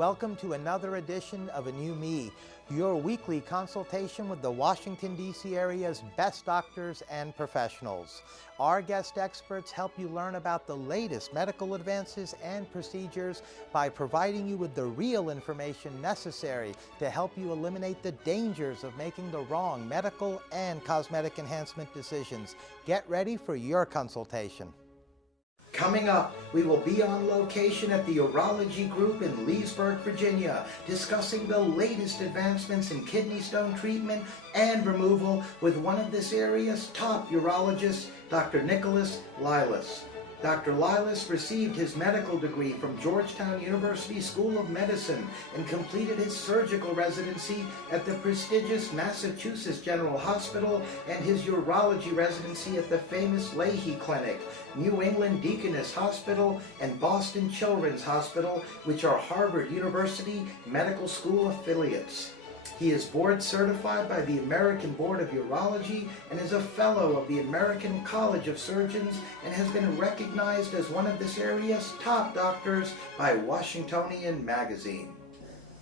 Welcome to another edition of A New Me, your weekly consultation with the Washington, D.C. area's best doctors and professionals. Our guest experts help you learn about the latest medical advances and procedures by providing you with the real information necessary to help you eliminate the dangers of making the wrong medical and cosmetic enhancement decisions. Get ready for your consultation. Coming up, we will be on location at the Urology Group in Leesburg, Virginia, discussing the latest advancements in kidney stone treatment and removal with one of this area's top urologists, Dr. Lailas. Dr. Lailas received his medical degree from Georgetown University School of Medicine and completed his surgical residency at the prestigious Massachusetts General Hospital and his urology residency at the famous Leahy Clinic, New England Deaconess Hospital, and Boston Children's Hospital, which are Harvard University Medical School affiliates. He is board certified by the American Board of Urology and is a fellow of the American College of Surgeons and has been recognized as one of this area's top doctors by Washingtonian Magazine.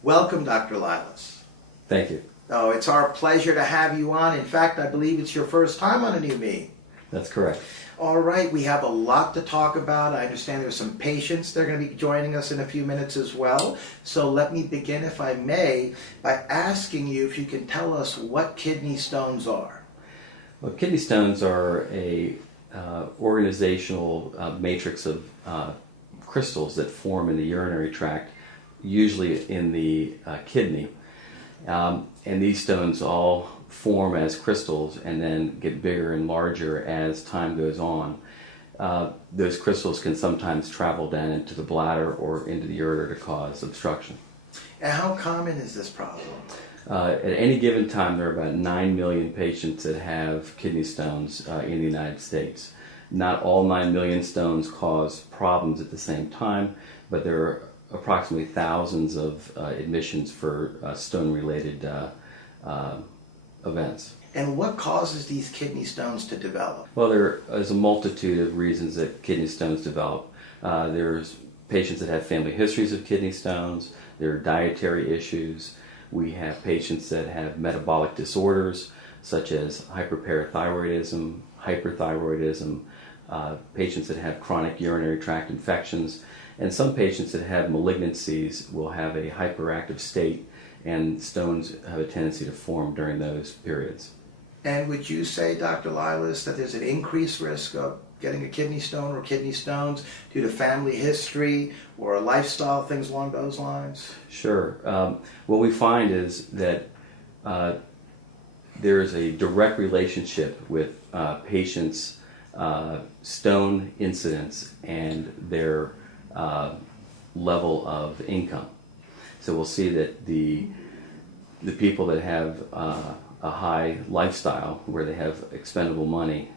Welcome, Dr. Lailas. Thank you. Oh, it's our pleasure to have you on. In fact, I believe it's your first time on A New Me. That's correct. All right, we have a lot to talk about. I understand there's some patients. They're going to be joining us in a few minutes as well. So let me begin, if I may, by asking you if you can tell us what kidney stones are. Well, kidney stones are a organizational matrix of crystals that form in the urinary tract, usually in the kidney. And these stones all form as crystals and then get bigger and larger as time goes on. Those crystals can sometimes travel down into the bladder or into the ureter to cause obstruction. And how common is this problem? At any given time, there are about 9 million patients that have kidney stones in the United States. Not all 9 million stones cause problems at the same time, but there are approximately thousands of admissions for stone-related events. And what causes these kidney stones to develop? Well, there is a multitude of reasons that kidney stones develop. There's patients that have family histories of kidney stones. There are dietary issues. We have patients that have metabolic disorders such as hyperparathyroidism, hyperthyroidism, patients that have chronic urinary tract infections, and some patients that have malignancies will have a hyperactive state, and stones have a tendency to form during those periods. And would you say, Dr. Lailas, that there's an increased risk of getting a kidney stone or kidney stones due to family history or a lifestyle, things along those lines? Sure. What we find is that there is a direct relationship with patients' stone incidence and their level of income. So we'll see that the people that have a high lifestyle where they have expendable money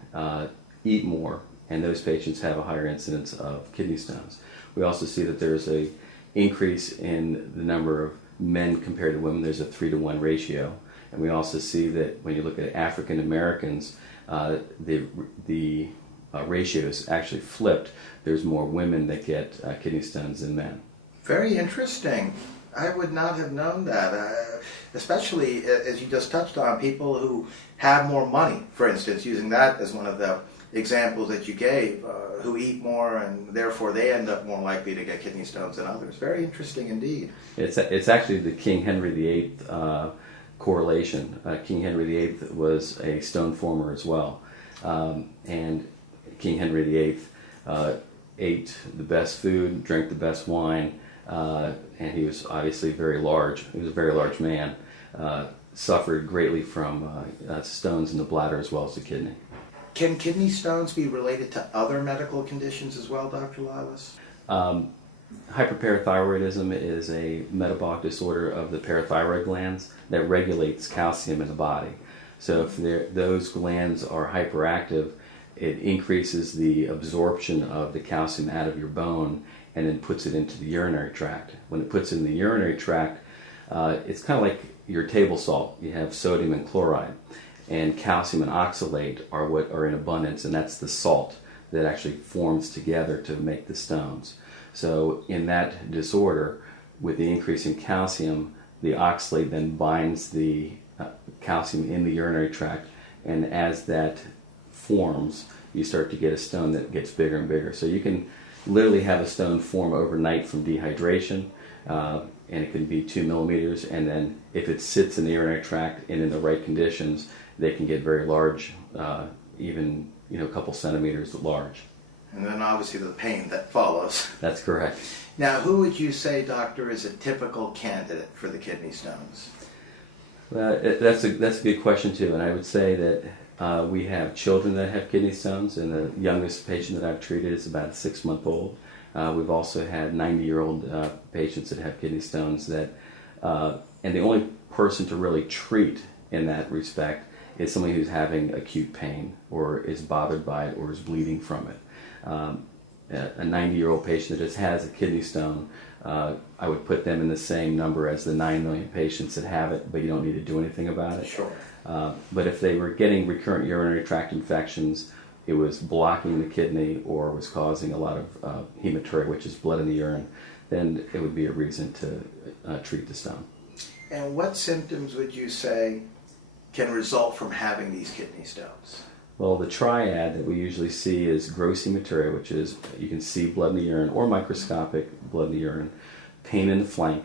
eat more, and those patients have a higher incidence of kidney stones. We also see that there's a increase in the number of men compared to women. There's a 3-to-1 ratio, and we also see that when you look at African Americans, the ratio is actually flipped. There's more women that get kidney stones than men. Very interesting. I would not have known that, especially as you just touched on, people who have more money, for instance, using that as one of the examples that you gave, who eat more and therefore they end up more likely to get kidney stones than others. Very interesting indeed. It's actually the King Henry VIII correlation. King Henry VIII was a stone former as well, and King Henry VIII ate the best food, drank the best wine, and he was obviously very large. He was a very large man. Suffered greatly from stones in the bladder as well as the kidney. Can kidney stones be related to other medical conditions as well, Dr. Lailas? Hyperparathyroidism is a metabolic disorder of the parathyroid glands that regulates calcium in the body. So if those glands are hyperactive, it increases the absorption of the calcium out of your bone and then puts it into the urinary tract. When it puts it in the urinary tract, it's kind of like your table salt. You have sodium and chloride, and calcium and oxalate are what are in abundance, and that's the salt that actually forms together to make the stones. So in that disorder, with the increase in calcium, the oxalate then binds the calcium in the urinary tract, and as that forms, you start to get a stone that gets bigger and bigger. So you can literally have a stone form overnight from dehydration, and it can be 2 millimeters, and then if it sits in the urinary tract and in the right conditions, they can get very large, even a couple centimeters large. And then obviously the pain that follows. That's correct. Now, who would you say, doctor, is a typical candidate for the kidney stones? That's a good question too, and I would say that we have children that have kidney stones, and the youngest patient that I've treated is about 6-month-old. We've also had 90-year-old patients that have kidney stones and the only person to really treat in that respect is somebody who's having acute pain or is bothered by it or is bleeding from it. A 90-year-old patient that just has a kidney stone, I would put them in the same number as the 9 million patients that have it, but you don't need to do anything about it. Sure. But if they were getting recurrent urinary tract infections, it was blocking the kidney or was causing a lot of hematuria, which is blood in the urine, then it would be a reason to treat the stone. And what symptoms would you say can result from having these kidney stones? Well, the triad that we usually see is gross hematuria, which is you can see blood in the urine, or microscopic blood in the urine, pain in the flank,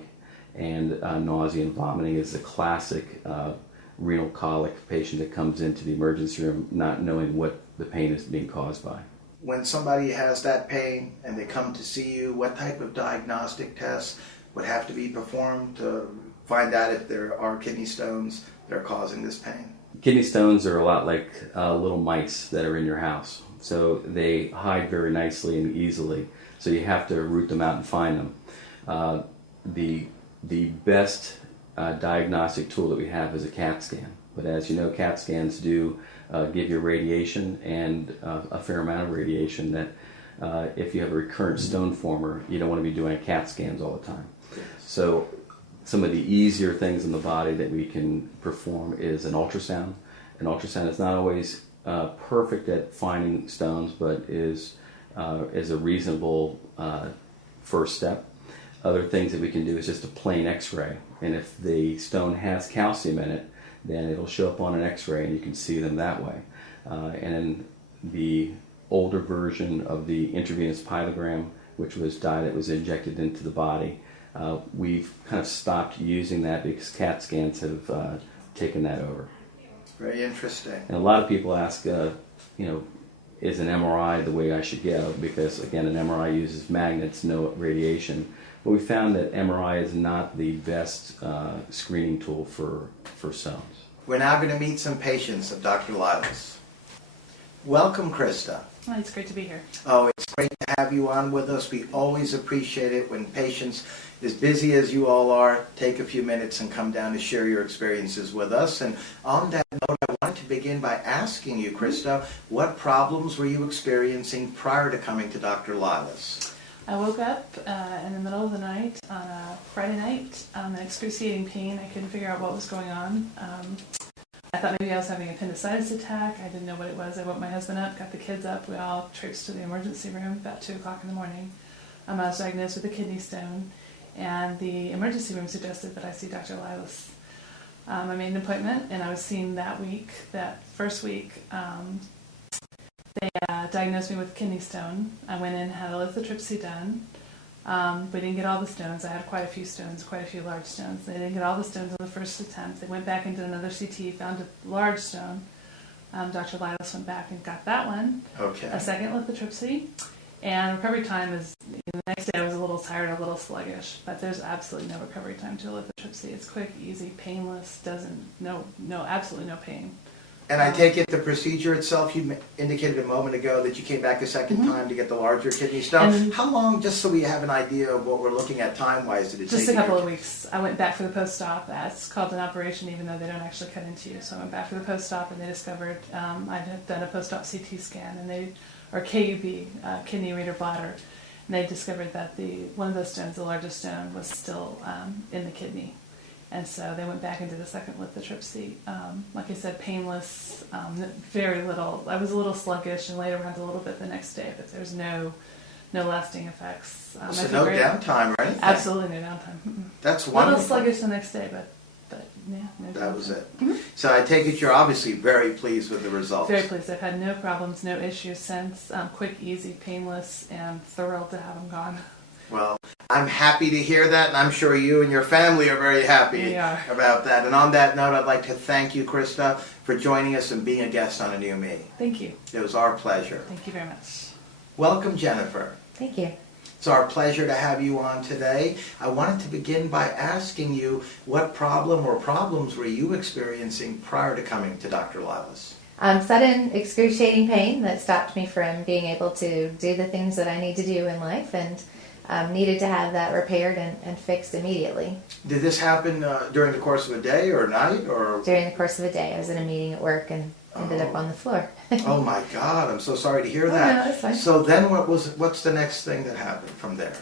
and nausea and vomiting is the classic renal colic patient that comes into the emergency room not knowing what the pain is being caused by. When somebody has that pain and they come to see you, what type of diagnostic tests would have to be performed to find out if there are kidney stones that are causing this pain? Kidney stones are a lot like little mice that are in your house. So they hide very nicely and easily. So you have to root them out and find them. The best diagnostic tool that we have is a CAT scan. But as you know, CAT scans do give you radiation, and a fair amount of radiation that if you have a recurrent stone former, you don't want to be doing CAT scans all the time. So some of the easier things in the body that we can perform is an ultrasound. An ultrasound is not always perfect at finding stones, but is a reasonable first step. Other things that we can do is just a plain x-ray, and if the stone has calcium in it, then it'll show up on an x-ray and you can see them that way. And then the older version of the intravenous pyelogram, which was dye that was injected into the body, we've kind of stopped using that because CAT scans have taken that over. Very interesting. And a lot of people ask, is an MRI the way I should go? Because again, an MRI uses magnets, no radiation. But we found that MRI is not the best screening tool for stones. We're now going to meet some patients of Dr. Lailas. Welcome, Krista. Oh, it's great to be here. Oh, it's great to have you on with us. We always appreciate it when patients, as busy as you all are, take a few minutes and come down to share your experiences with us. And on that note, I wanted to begin by asking you, Krista, what problems were you experiencing prior to coming to Dr. Lailas? I woke up in the middle of the night on a Friday night in excruciating pain. I couldn't figure out what was going on. I thought maybe I was having an appendicitis attack. I didn't know what it was. I woke my husband up, got the kids up. We all traipsed to the emergency room about 2 o'clock in the morning. I was diagnosed with a kidney stone, and the emergency room suggested that I see Dr. Lailas. I made an appointment, and I was seen that week. That first week, they diagnosed me with kidney stone. I went in, had a lithotripsy done. We didn't get all the stones. I had quite a few stones, quite a few large stones. They didn't get all the stones on the first attempt. They went back and did another CT, found a large stone. Dr. Lailas went back and got that one. Okay. A second lithotripsy. And recovery time is, the next day I was a little tired, a little sluggish, but there's absolutely no recovery time to a lithotripsy. It's quick, easy, painless, absolutely no pain. And I take it the procedure itself, you indicated a moment ago that you came back a second time to get the larger kidney stone. And how long, just so we have an idea of what we're looking at time-wise, did it take? Just a couple of weeks. I went back for the post-op. It's called an operation even though they don't actually cut into you. So I went back for the post-op and they discovered I had done a post-op CT scan or KUB, kidney reader bladder. And they discovered that one of those stones, the largest stone, was still in the kidney. And so they went back and did a second lithotripsy. Like I said, painless, very little. I was a little sluggish and laid around a little bit the next day, but there's no no lasting effects. I So feel no great. downtime or anything? Absolutely no downtime. Mm-mm. That's A little wonderful. sluggish the next day, but yeah, no That downtime. was it. Mhm. So I take it you're obviously very pleased with the results. Very pleased. I've had no problems, no issues since. Quick, easy, painless, and thrilled to have them gone. Well, I'm happy to hear that, and I'm sure you and your family are very happy We are. about that. And on that note, I'd like to thank you, Krista, for joining us and being a guest on A New Me. Thank you. It was our pleasure. Thank you very much. Welcome, Jennifer. Thank you. It's our pleasure to have you on today. I wanted to begin by asking you what problem or problems were you experiencing prior to coming to Dr. Lailas? Sudden excruciating pain that stopped me from being able to do the things that I need to do in life, and needed to have that repaired and fixed immediately. Did this happen during the course of a day or a night? Or During the course of a day, I was in a meeting at work and ended up on the floor. Oh my God, I'm so sorry to hear Oh, that. no, it's fine. So then what's the next thing that happened from there?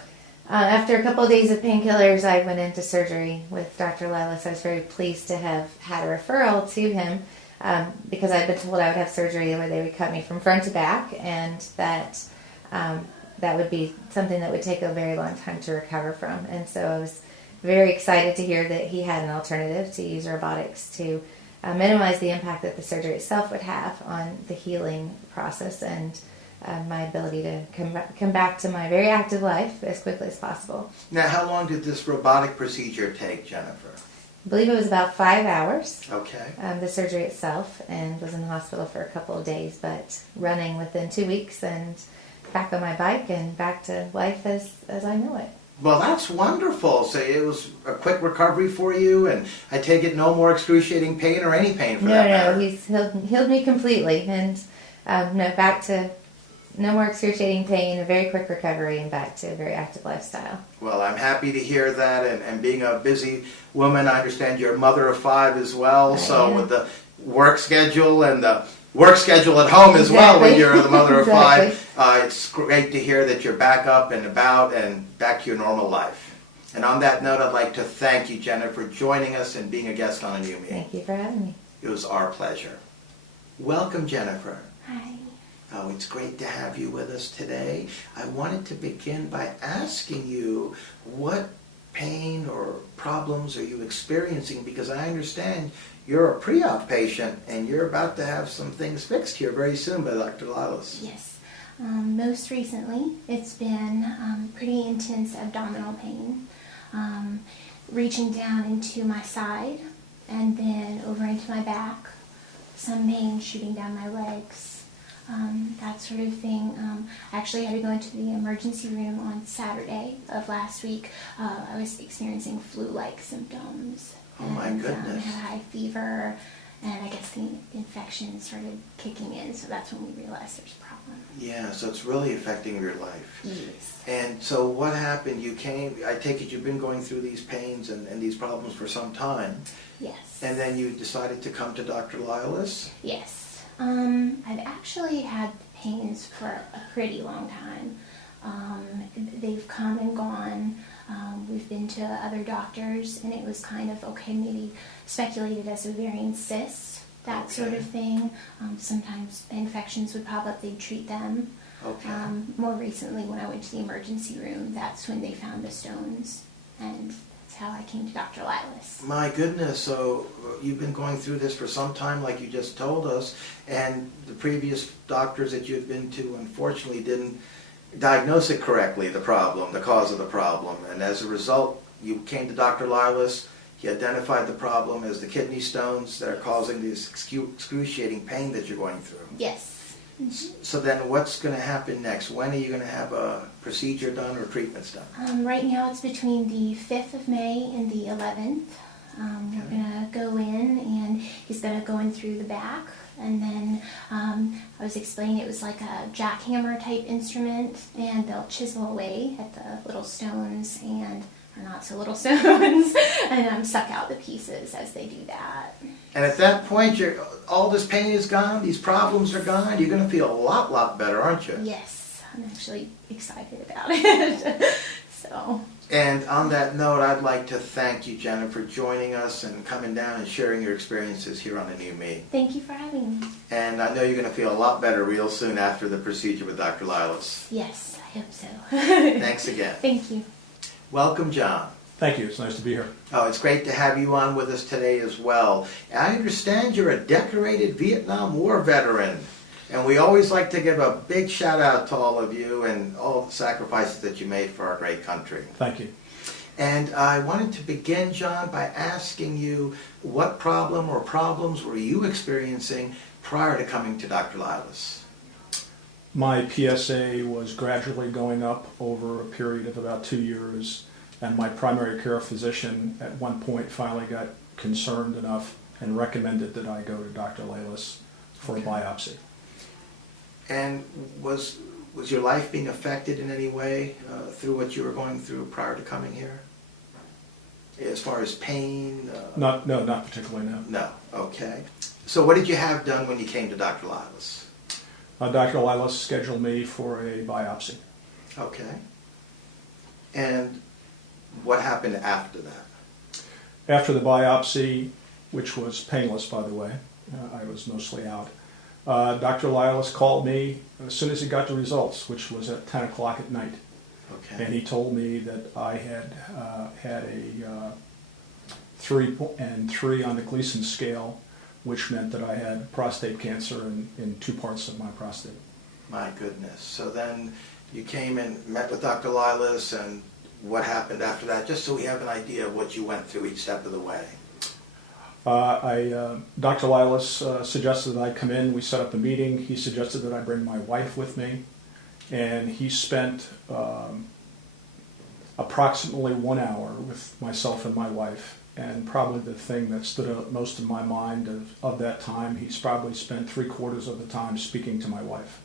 After a couple of days of painkillers, I went into surgery with Dr. Lailas. I was very pleased to have had a referral to him because I'd been told I would have surgery where they would cut me from front to back, and that would be something that would take a very long time to recover from. And so I was very excited to hear that he had an alternative to use robotics to minimize the impact that the surgery itself would have on the healing process and my ability to come back to my very active life as quickly as possible. Now, how long did this robotic procedure take, Jennifer? I believe it was about 5 hours, Okay. the surgery itself, and was in the hospital for a couple of days, but running within 2 weeks and back on my bike and back to life as I know it. Well, that's wonderful. So it was a quick recovery for you, and I take it no more excruciating pain or any pain for that matter. No, he's healed me completely, and back to no more excruciating pain, a very quick recovery, and back to a very active lifestyle. Well, I'm happy to hear that, and being a busy woman, I understand you're a mother of 5 as well, so am. with the work schedule and the work schedule at home as well when Exactly. you're the mother of Exactly. 5, it's great to hear that you're back up and about and back to your normal life. And on that note, I'd like to thank you, Jenna, for joining us and being a guest on A New Me. Thank you for having me. It was our pleasure. Welcome, Jennifer. Hi. Oh, it's great to have you with us today. I wanted to begin by asking you what pain or problems are you experiencing, because I understand you're a pre-op patient and you're about to have some things fixed here very soon by Dr. Lailas. Yes. Most recently, it's been pretty intense abdominal pain, reaching down into my side and then over into my back, some pain shooting down my legs, that sort of thing. I actually had to go into the emergency room on Saturday of last week. I was experiencing flu-like symptoms. Oh my goodness. Had a high fever, and I guess the infection started kicking in, so that's when we realized there's a problem. Yeah, so it's really affecting your life. Yes. And so what happened? You came, I take it you've been going through these pains and these problems for some time, Yes. and then you decided to come to Dr. Lailas? Yes. I've actually had pains for a pretty long time. They've come and gone. We've been to other doctors, and it was kind of, okay, maybe speculated as ovarian cysts, that sort Okay. of thing. Sometimes infections would pop up, they'd treat them. Okay. More recently, when I went to the emergency room, that's when they found the stones, and that's how I came to Dr. Lailas. My goodness, so you've been going through this for some time, like you just told us, and the previous doctors that you had been to unfortunately didn't diagnose it correctly, the problem, the cause of the problem, and as a result, you came to Dr. Lailas, he identified the problem as the kidney stones that are causing this excruciating pain that you're going through. Yes. So then what's going to happen next? When are you going to have a procedure done or treatments done? Right now it's between the 5th of May and the 11th. We're going to go in, and he's going to go in through the back, and then I was explaining it was like a jackhammer type instrument, and they'll chisel away at the little stones or not so little stones, and suck out the pieces as they do that. And at that point, all this pain is gone, these problems are gone, you're going to feel a lot better, aren't you? Yes, I'm actually excited about it. So. And on that note, I'd like to thank you, Jenna, for joining us and coming down and sharing your experiences here on A New Me. Thank you for having me. And I know you're going to feel a lot better real soon after the procedure with Dr. Lailas. Yes, I hope so. Thanks again. Thank you. Welcome, John. Thank you. It's nice to be here. Oh, it's great to have you on with us today as well. I understand you're a decorated Vietnam War veteran, and we always like to give a big shout out to all of you and all the sacrifices that you made for our great country. Thank you. And I wanted to begin, John, by asking you what problem or problems were you experiencing prior to coming to Dr. Lailas? My PSA was gradually going up over a period of about 2 years, and my primary care physician at one point finally got concerned enough and recommended that I go to Dr. Lailas for a biopsy. And was your life being affected in any way through what you were going through prior to coming here? As far as pain? No, not particularly, no. No, okay. So what did you have done when you came to Dr. Lailas? Dr. Lailas scheduled me for a biopsy. Okay. And what happened after that? After the biopsy, which was painless, by the way, I was mostly out, Dr. Lailas called me as soon as he got the results, which was at 10 o'clock at night. Okay. And he told me that I had had a 3 on the Gleason scale, which meant that I had prostate cancer in 2 parts of my prostate. My goodness. So then you came and met with Dr. Lailas, and what happened after that, just so we have an idea of what you went through each step of the way. Dr. Lailas suggested that I come in. We set up a meeting. He suggested that I bring my wife with me, and he spent approximately 1 hour with myself and my wife. And probably the thing that stood out most in my mind of that time, he's probably spent 3/4 of the time speaking to my wife,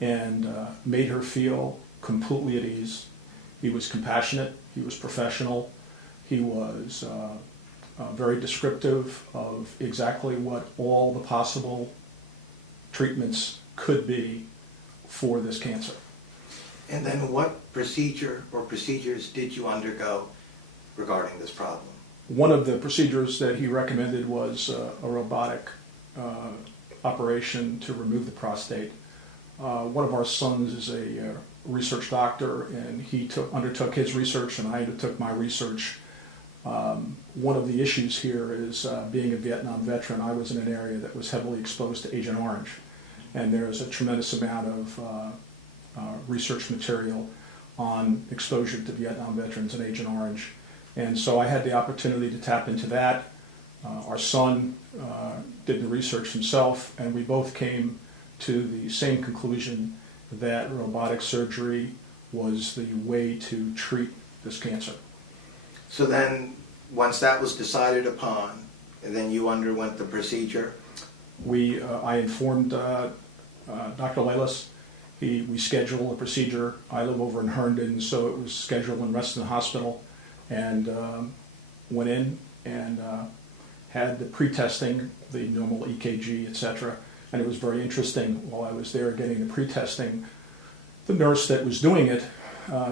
and made her feel completely at ease. He was compassionate. He was professional. He was very descriptive of exactly what all the possible treatments could be for this cancer. And then what procedure or procedures did you undergo regarding this problem? One of the procedures that he recommended was a robotic operation to remove the prostate. One of our sons is a research doctor, and he undertook his research, and I undertook my research. One of the issues here is being a Vietnam veteran, I was in an area that was heavily exposed to Agent Orange, and there's a tremendous amount of research material on exposure to Vietnam veterans and Agent Orange. And so I had the opportunity to tap into that. Our son did the research himself, and we both came to the same conclusion that robotic surgery was the way to treat this cancer. So then, once that was decided upon, and then you underwent the procedure? I informed Dr. Lailas. We scheduled a procedure. I live over in Herndon, so it was scheduled in Reston Hospital, and went in and had the pre-testing, the normal EKG, etc. And it was very interesting. While I was there getting the pre-testing, the nurse that was doing it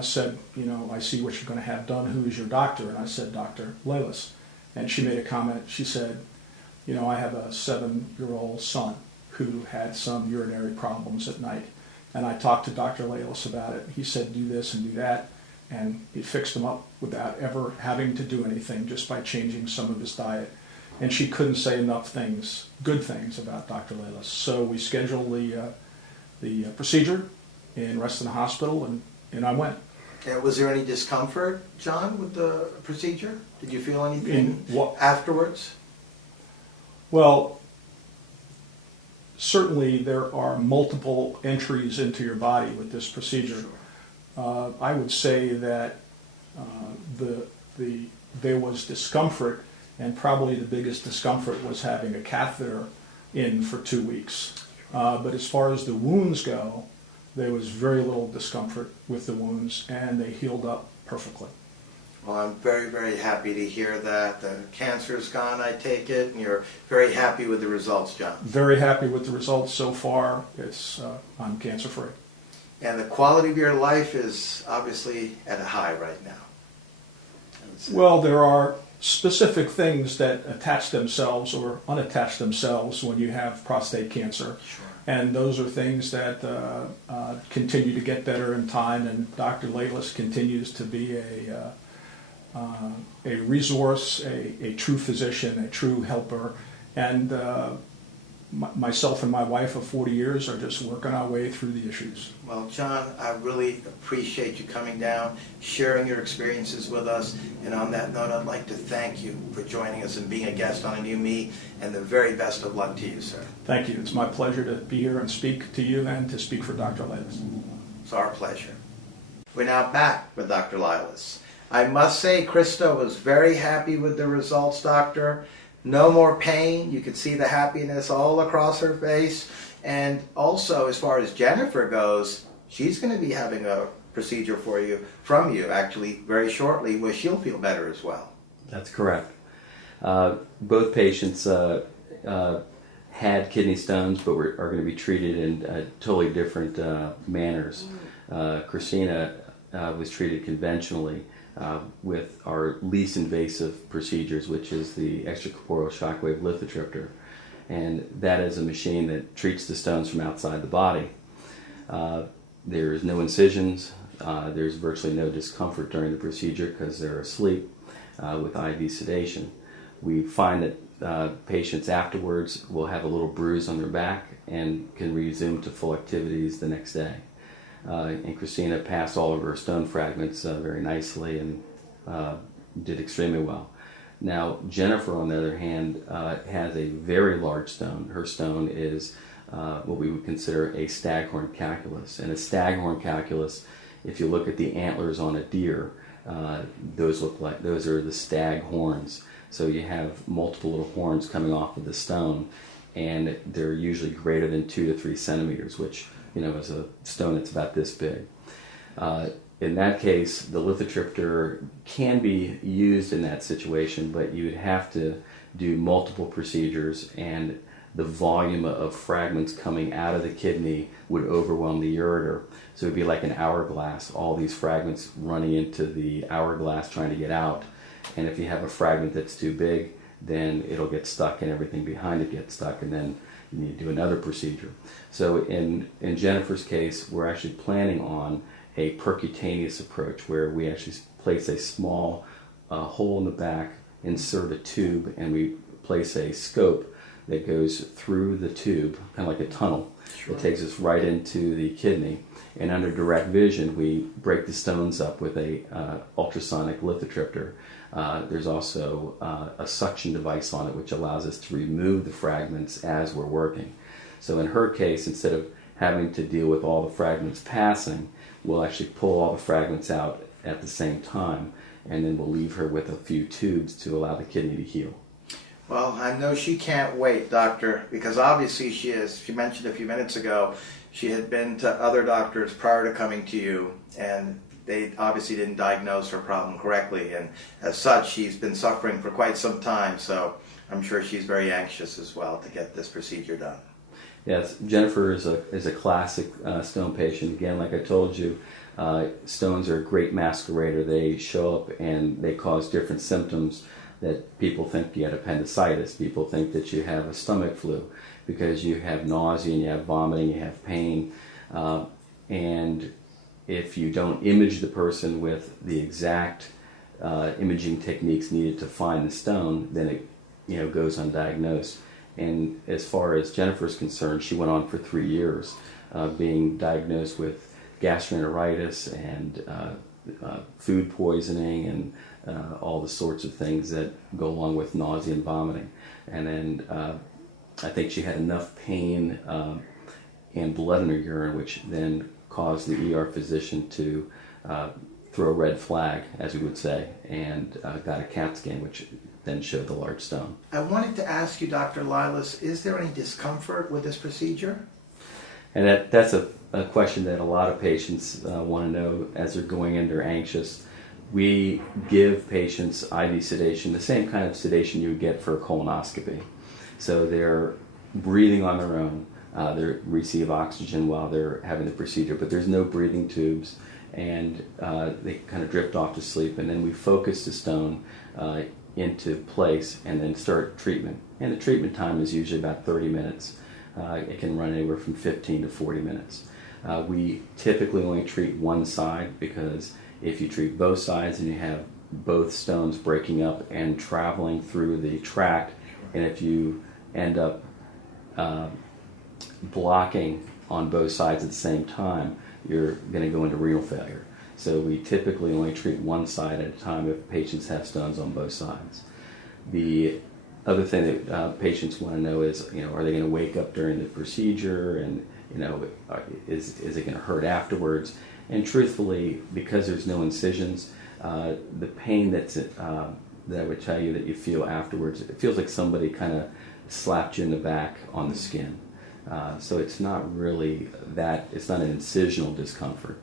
said, I see what you're going to have done. Who is your doctor? And I said, Dr. Lailas. And she made a comment. She said, I have a 7-year-old son who had some urinary problems at night. And I talked to Dr. Lailas about it. He said, do this and do that. And he fixed him up without ever having to do anything, just by changing some of his diet. And she couldn't say enough things, good things about Dr. Lailas. So we scheduled the procedure in Reston Hospital, and I went. Was there any discomfort, John, with the procedure? Did you feel anything what? Afterwards? Well, certainly there are multiple entries into your body with this procedure. Sure. I would say that there was discomfort, and probably the biggest discomfort was having a catheter in for 2 weeks. But as far as the wounds go, there was very little discomfort with the wounds, and they healed up perfectly. Well, I'm very, very happy to hear that. The cancer is gone, I take it, and you're very happy with the results, John. Very happy with the results so far. I'm cancer-free. And the quality of your life is obviously at a high right now. Well, there are specific things that attach themselves or unattach themselves when you have prostate cancer. Sure. And those are things that continue to get better in time, and Dr. Lailas continues to be a resource, a true physician, a true helper, and myself and my wife of 40 years are just working our way through the issues. Well, John, I really appreciate you coming down, sharing your experiences with us, and on that note, I'd like to thank you for joining us and being a guest on A New Me, and the very best of luck to you, sir. Thank you. It's my pleasure to be here and speak to you and to speak for Dr. Lailas. It's our pleasure. We're now back with Dr. Lailas. I must say, Krista was very happy with the results, doctor. No more pain. You could see the happiness all across her face. And also, as far as Jennifer goes, she's going to be having a procedure from you, actually, very shortly, where she'll feel better as well. That's correct. Both patients had kidney stones, but are going to be treated in totally different manners. Christina was treated conventionally with our least invasive procedures, which is the extracorporeal shockwave lithotripsy. And that is a machine that treats the stones from outside the body. There's no incisions. There's virtually no discomfort during the procedure because they're asleep with IV sedation. We find that patients afterwards will have a little bruise on their back and can resume to full activities the next day. And Christina passed all of her stone fragments very nicely and did extremely well. Now, Jennifer, on the other hand, has a very large stone. Her stone is what we would consider a staghorn calculus. And a staghorn calculus, if you look at the antlers on a deer, those are the stag horns. So you have multiple little horns coming off of the stone, and they're usually greater than 2 to 3 centimeters, which is a stone that's about this big. In that case, the lithotripsy can be used in that situation, but you would have to do multiple procedures, and the volume of fragments coming out of the kidney would overwhelm the ureter. So it would be like an hourglass, all these fragments running into the hourglass trying to get out. And if you have a fragment that's too big, then it'll get stuck and everything behind it gets stuck, and then you need to do another procedure. So in Jennifer's case, we're actually planning on a percutaneous approach where we actually place a small hole in the back, insert a tube, and we place a scope that goes through the tube, kind of like a tunnel. Sure. It takes us right into the kidney. And under direct vision, we break the stones up with a ultrasonic lithotripsy. There's also a suction device on it which allows us to remove the fragments as we're working. So in her case, instead of having to deal with all the fragments passing, we'll actually pull all the fragments out at the same time, and then we'll leave her with a few tubes to allow the kidney to heal. Well, I know she can't wait, doctor, because obviously she mentioned a few minutes ago, she had been to other doctors prior to coming to you, and they obviously didn't diagnose her problem correctly, and as such, she's been suffering for quite some time, so I'm sure she's very anxious as well to get this procedure done. Yes, Jennifer is a classic stone patient. Again, like I told you, stones are a great masquerader. They show up and they cause different symptoms that people think you had appendicitis. People think that you have a stomach flu because you have nausea and you have vomiting, you have pain. And if you don't image the person with the exact imaging techniques needed to find the stone, then it goes undiagnosed. And as far as Jennifer's concerned, she went on for 3 years being diagnosed with gastroenteritis and food poisoning and all the sorts of things that go along with nausea and vomiting. And then I think she had enough pain and blood in her urine, which then caused the ER physician to throw a red flag, as we would say, and got a CAT scan, which then showed the large stone. I wanted to ask you, Dr. Lailas, is there any discomfort with this procedure? And that's a question that a lot of patients want to know as they're going in, they're anxious. We give patients IV sedation, the same kind of sedation you would get for a colonoscopy. So they're breathing on their own. They receive oxygen while they're having the procedure, but there's no breathing tubes, and they kind of drift off to sleep, and then we focus the stone into place and then start treatment. And the treatment time is usually about 30 minutes. It can run anywhere from 15 to 40 minutes. We typically only treat one side, because if you treat both sides and you have both stones breaking up and traveling through the tract, and if you end up blocking on both sides at the same time, you're going to go into renal failure. So we typically only treat one side at a time if patients have stones on both sides. The other thing that patients want to know is, are they going to wake up during the procedure, and is it going to hurt afterwards? And truthfully, because there's no incisions, the pain that I would tell you that you feel afterwards, it feels like somebody kind of slapped you in the back on the skin. So it's not really that, it's not an incisional discomfort.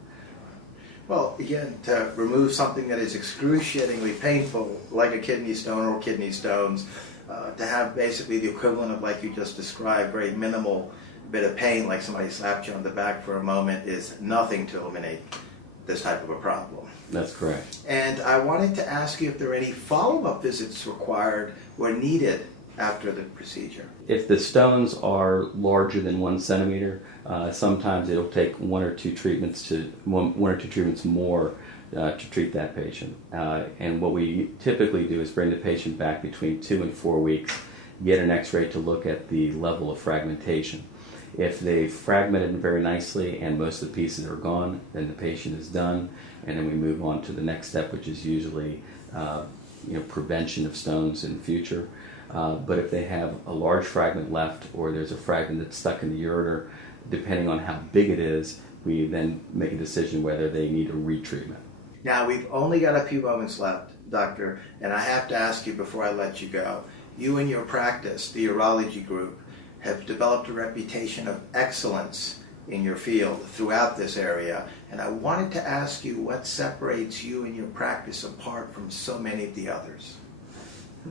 Well, again, to remove something that is excruciatingly painful, like a kidney stone or kidney stones, to have basically the equivalent of, like you just described, very minimal bit of pain, like somebody slapped you on the back for a moment, is nothing to eliminate this type of a problem. That's correct. And I wanted to ask you if there are any follow-up visits required or needed after the procedure. If the stones are larger than 1 centimeter, sometimes it'll take one or two treatments more to treat that patient. And what we typically do is bring the patient back between 2 and 4 weeks, get an x-ray to look at the level of fragmentation. If they've fragmented very nicely and most of the pieces are gone, then the patient is done, and then we move on to the next step, which is usually prevention of stones in the future. But if they have a large fragment left, or there's a fragment that's stuck in the ureter, depending on how big it is, we then make a decision whether they need a retreatment. Now, we've only got a few moments left, Doctor, and I have to ask you before I let you go. You and your practice, the Urology Group, have developed a reputation of excellence in your field throughout this area, and I wanted to ask you what separates you and your practice apart from so many of the others.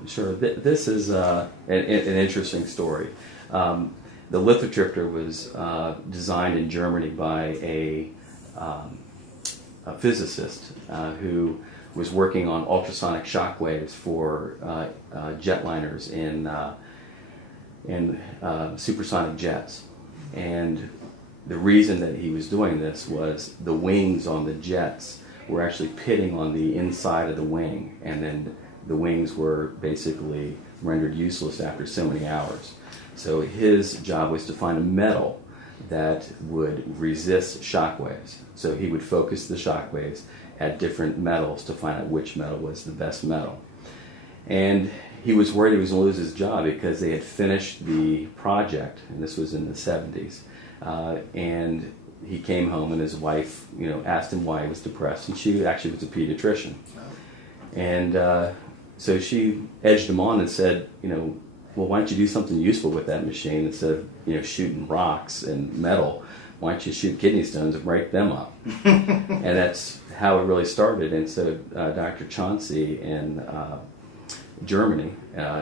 Sure. This is an interesting story. The lithotripsy was designed in Germany by a physicist who was working on ultrasonic shock waves for jetliners in supersonic jets. And the reason that he was doing this was the wings on the jets were actually pitting on the inside of the wing, and then the wings were basically rendered useless after so many hours. So his job was to find a metal that would resist shock waves. So he would focus the shock waves at different metals to find out which metal was the best metal. And he was worried he was going to lose his job because they had finished the project, and this was in the 70s. And he came home, and his wife, asked him why he was depressed, and she actually was a pediatrician. And so she edged him on and said, well, why don't you do something useful with that machine instead of shooting rocks and metal? Why don't you shoot kidney stones and break them up? And that's how it really started. And so Dr. Chauncey in Germany,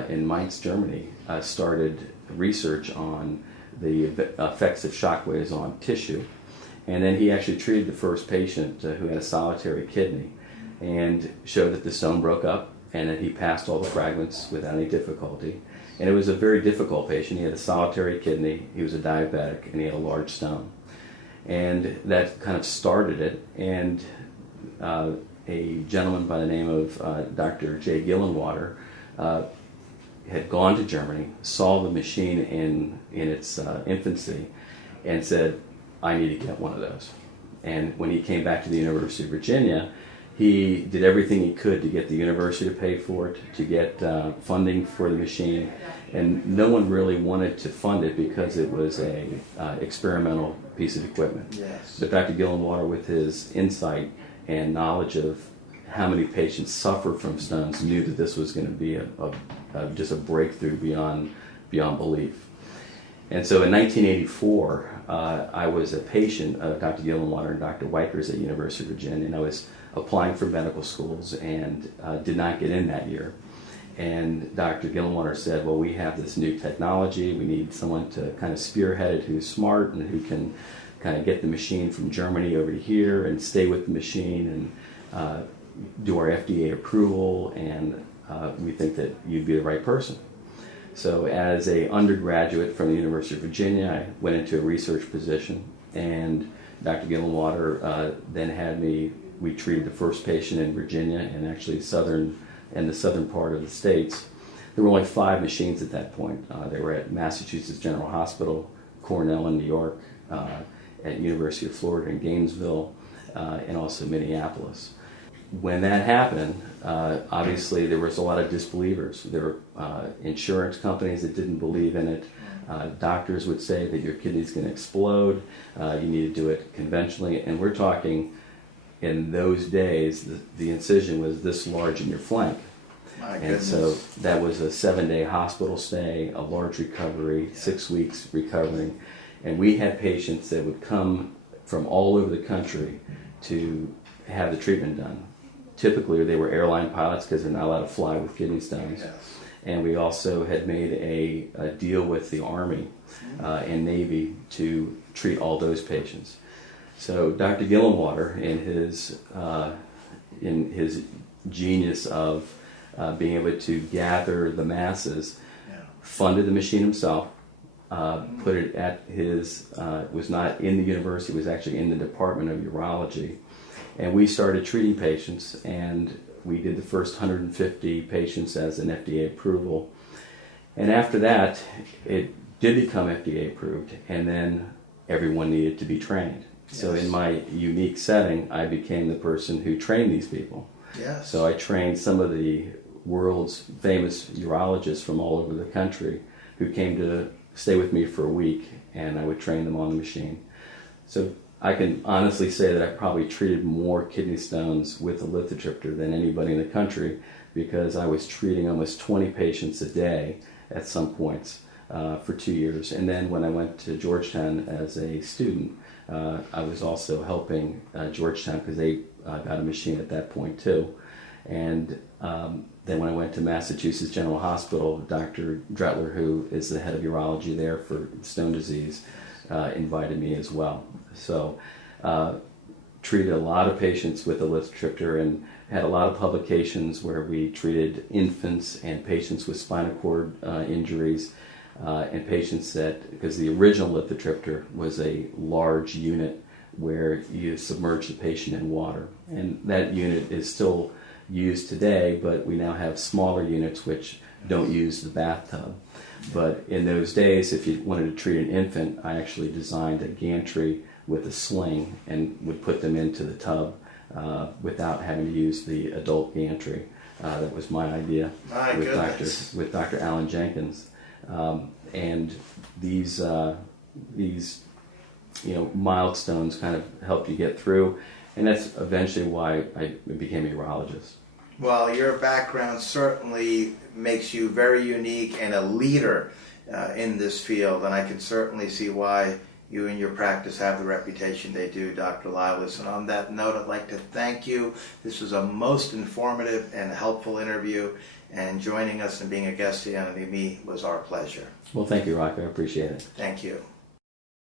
in Mainz, Germany, started research on the effects of shock waves on tissue. And then he actually treated the first patient who had a solitary kidney and showed that the stone broke up and that he passed all the fragments without any difficulty. And it was a very difficult patient. He had a solitary kidney, he was a diabetic, and he had a large stone. And that kind of started it. And a gentleman by the name of Dr. J. Gillenwater had gone to Germany, saw the machine in its infancy, and said, I need to get one of those. And when he came back to the University of Virginia, he did everything he could to get the university to pay for it, to get funding for the machine, and no one really wanted to fund it because it was a experimental piece of equipment. Yes. But Dr. Gillenwater, with his insight and knowledge of how many patients suffer from stones, knew that this was going to be just a breakthrough beyond belief. And so in 1984, I was a patient of Dr. Gillenwater and Dr. Weichers at University of Virginia, and I was applying for medical schools and did not get in that year. And Dr. Gillenwater said, well, we have this new technology, we need someone to kind of spearhead it who's smart and who can kind of get the machine from Germany over to here and stay with the machine and do our FDA approval, and we think that you'd be the right person. So as a undergraduate from the University of Virginia, I went into a research position, and Dr. Gillenwater then had we treated the first patient in Virginia and actually the southern part of the states. There were only 5 machines at that point. They were at Massachusetts General Hospital, Cornell in New York, at University of Florida in Gainesville, and also Minneapolis. When that happened, obviously there was a lot of disbelievers. There were insurance companies that didn't believe in it. Doctors would say that your kidney's going to explode. You need to do it conventionally. And we're talking, in those days, the incision was this large in your flank. My And goodness. so that was a 7-day hospital stay, a large recovery, 6 weeks recovering. And we had patients that would come from all over the country to have the treatment done. Typically, they were airline pilots because they're not allowed to fly with kidney stones. Yes. And we also had made a deal with the Army and Navy to treat all those patients. So Dr. Gillenwater, in his genius of being able to gather the masses, funded the machine himself, put it at his, was not in the university, it was actually in the Department of Urology. And we started treating patients, and we did the first 150 patients as an FDA approval. And after that, it did become FDA approved, and then everyone needed to be trained. So in my unique setting, I became the person who trained these people. Yes. So I trained some of the world's famous urologists from all over the country who came to stay with me for a week, and I would train them on the machine. So I can honestly say that I probably treated more kidney stones with a lithotripsy than anybody in the country, because I was treating almost 20 patients a day at some points for 2 years. And then when I went to Georgetown as a student, I was also helping Georgetown because they got a machine at that point too. And then when I went to Massachusetts General Hospital, Dr. Dretler, who is the head of urology there for stone disease, invited me as well. So treated a lot of patients with a lithotripsy and had a lot of publications where we treated infants and patients with spinal cord injuries and patients that, because the original lithotripsy was a large unit where you submerge the patient in water. And that unit is still used today, but we now have smaller units which don't use the bathtub. But in those days, if you wanted to treat an infant, I actually designed a gantry with a sling and would put them into the tub without having to use the adult gantry. That was my idea with Dr. Alan Jenkins. And these milestones kind of help you get through, and that's eventually why I became a urologist. Well, your background certainly makes you very unique and a leader in this field, and I can certainly see why you and your practice have the reputation they do, Dr. Lailas. And on that note, I'd like to thank you. This was a most informative and helpful interview, and joining us and being a guest here on me was our pleasure. Well, thank you, Rock. I appreciate it. Thank you.